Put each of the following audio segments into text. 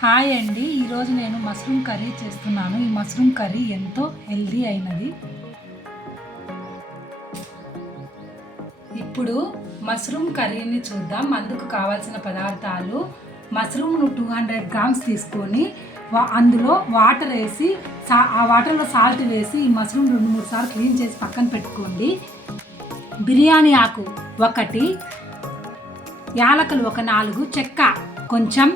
Hi అండి, ఈరోజు నేను మష్రూమ్ కర్రీ చేస్తున్నాను. ఈ మష్రూమ్ కర్రీ ఎంతో హెల్దీ అయినది. ఇప్పుడు మష్రూమ్ కర్రీని చూద్దాం. అందుకు కావాల్సిన పదార్థాలు: మష్రూమ్ను 200 గ్రామ్స్ తీసుకొని అందులో వాటర్ వేసి ఆ వాటర్లో సాల్ట్ వేసి ఈ మష్రూమ్ 2-3 సార్లు క్లీన్ చేసి పక్కన పెట్టుకోండి. బిర్యానీ ఆకు 1, యాలకులు 4, చెక్క కొంచెం,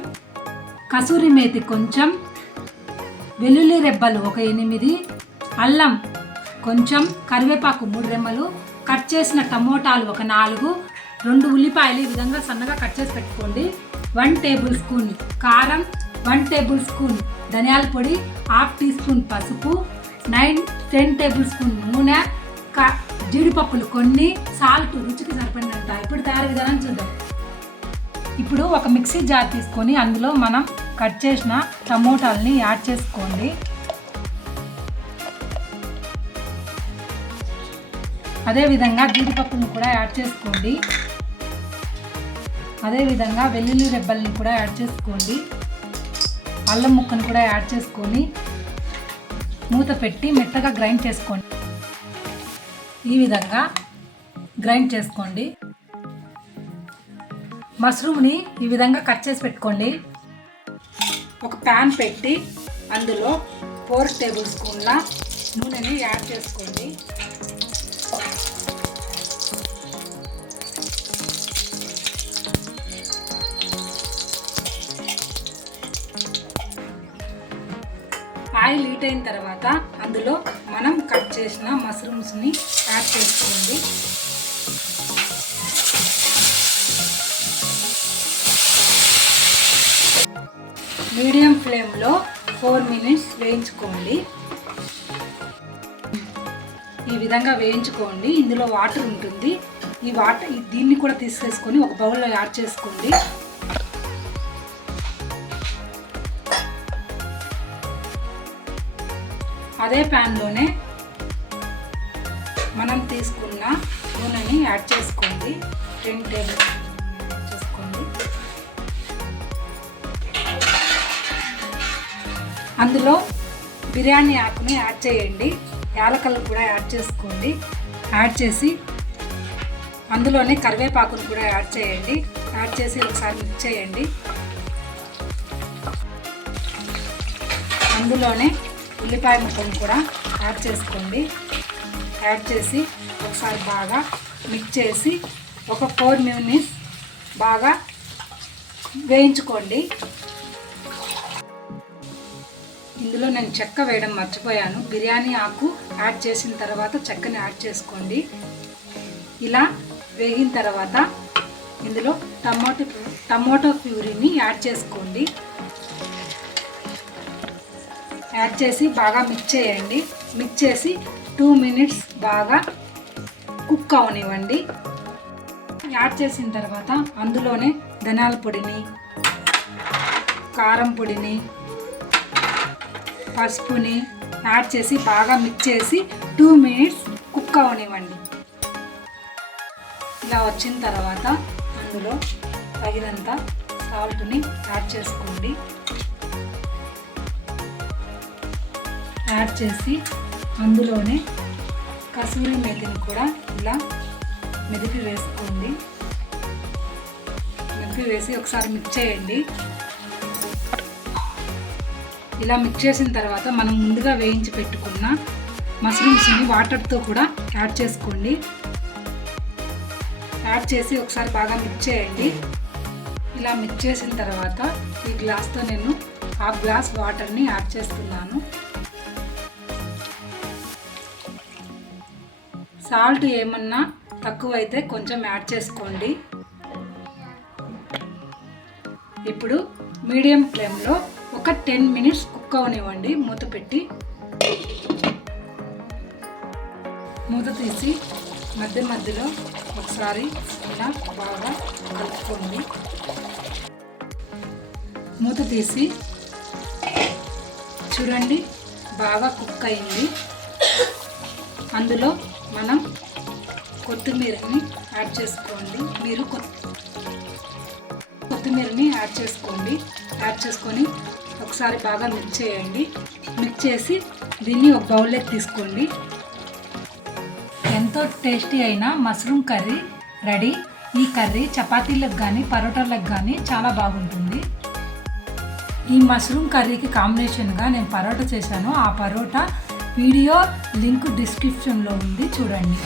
కసూరి మేతి కొంచెం, వెల్లుల్లి రెబ్బలు 8, అల్లం కొంచెం, కరివేపాకు 3 రెమ్మలు, కట్ చేసిన టమోటాలు 4, 2 ఉల్లిపాయలు ఈ విధంగా సన్నగా కట్ చేసి పెట్టుకోండి. 1 టేబుల్ స్పూన్ కారం, 1 టేబుల్ స్పూన్ ధనియాల పొడి, 1/2 టీ స్పూన్ పసుపు, 9-10 టేబుల్ స్పూన్ నూనె, జీడిపప్పులు కొన్ని, సాల్ట్ రుచికి సరిపడినంత. ఇప్పుడు తయారీ విధానం చూద్దాం. ఇప్పుడు ఒక మిక్సీ జార్ తీసుకొని అందులో మనం కట్ చేసిన టమోటాలని యాడ్ చేసుకోండి. అదేవిధంగా జీడిపప్పులను కూడా యాడ్ చేసుకోండి. అదేవిధంగా వెల్లుల్లి రెబ్బల్ని కూడా యాడ్ చేసుకోండి. అల్లం ముక్కను కూడా యాడ్ చేసుకొని మూత పెట్టి మెత్తగా గ్రైండ్ చేసుకోండి. ఈ విధంగా గ్రైండ్ చేసుకోండి. మష్రూమ్ని ఈ విధంగా కట్ చేసి పెట్టుకోండి. ఒక ప్యాన్ పెట్టి అందులో 4 టేబుల్ స్పూన్ల నూనెని యాడ్ చేసుకోండి. ఆయిల్ హీట్ అయిన తర్వాత అందులో మనం కట్ చేసిన మష్రూమ్స్ని యాడ్ చేసుకోండి. మీడియం ఫ్లేమ్లో 4 మినిట్స్ వేయించుకోండి. ఈ విధంగా వేయించుకోండి. ఇందులో వాటర్ ఉంటుంది. ఈ వాటర్ దీన్ని కూడా తీసేసుకొని ఒక బౌల్లో యాడ్ చేసుకోండి. అదే ప్యాన్లోనే మనం తీసుకున్న నూనెని యాడ్ చేసుకోండి. 10 టేబుల్ స్పూన్ చేసుకోండి. అందులో బిర్యానీ ఆకుని యాడ్ చేయండి. యాలకులు కూడా యాడ్ చేసుకోండి. యాడ్ చేసి అందులోనే కరివేపాకును కూడా యాడ్ చేయండి. యాడ్ చేసి ఒకసారి మిక్స్ చేయండి. అందులోనే ఉల్లిపాయ ముక్కను కూడా యాడ్ చేసుకోండి. యాడ్ చేసి ఒకసారి బాగా మిక్స్ చేసి ఒక 4 మినిట్స్ బాగా వేయించుకోండి. ఇందులో నేను చెక్క వేయడం మర్చిపోయాను. బిర్యానీ ఆకు యాడ్ చేసిన తర్వాత చెక్కని యాడ్ చేసుకోండి. ఇలా వేగిన తర్వాత ఇందులో టమోటో ప్యూరీని యాడ్ చేసుకోండి. యాడ్ చేసి బాగా మిక్స్ చేయండి. మిక్స్ చేసి 2 మినిట్స్ బాగా కుక్ అవనివ్వండి. యాడ్ చేసిన తర్వాత అందులోనే ధనియాల పొడిని, కారం పొడిని, పసుపుని యాడ్ చేసి బాగా మిక్స్ చేసి 2 మినిట్స్ కుక్ అవనివ్వండి. ఇలా వచ్చిన తర్వాత అందులో తగినంత సాల్ట్ని యాడ్ చేసుకోండి. యాడ్ చేసి అందులోనే కసూరి మేతిని కూడా ఇలా మెదిపి వేసుకోండి. మెదిపి వేసి ఒకసారి మిక్స్ చేయండి. ఇలా మిక్స్ చేసిన తర్వాత మనం ముందుగా వేయించి పెట్టుకున్న మష్రూమ్స్ని వాటర్తో కూడా యాడ్ చేసుకోండి. యాడ్ చేసి ఒకసారి బాగా మిక్స్ చేయండి. ఇలా మిక్స్ చేసిన తర్వాత ఈ గ్లాస్తో నేను 1/2 గ్లాస్ వాటర్ని యాడ్ చేస్తున్నాను. సాల్ట్ ఏమన్నా తక్కువైతే కొంచెం యాడ్ చేసుకోండి. ఇప్పుడు మీడియం ఫ్లేమ్లో ఒక 10 మినిట్స్ కుక్ అవనివ్వండి. మూత పెట్టి మూత తీసి మధ్య మధ్యలో ఒకసారి ఇలా బాగా కలుపుకోండి. మూత తీసి చూడండి, బాగా కుక్ అయింది. అందులో మనం కొత్తిమీరని యాడ్ చేసుకోండి. కొత్తిమీరని యాడ్ చేసుకోండి. యాడ్ చేసుకొని ఒకసారి బాగా మిక్స్ చేయండి. మిక్స్ చేసి దీన్ని ఒక బౌల్లోకి తీసుకోండి. ఎంతో టేస్టీ అయిన మష్రూమ్ కర్రీ రెడీ. ఈ కర్రీ చపాతీలకు కానీ పరోటాలకు కానీ చాలా బాగుంటుంది. ఈ మష్రూమ్ కర్రీకి కాంబినేషన్గా నేను పరోటా చేశాను. ఆ పరోటా వీడియో లింక్ డిస్క్రిప్షన్లో ఉంది, చూడండి.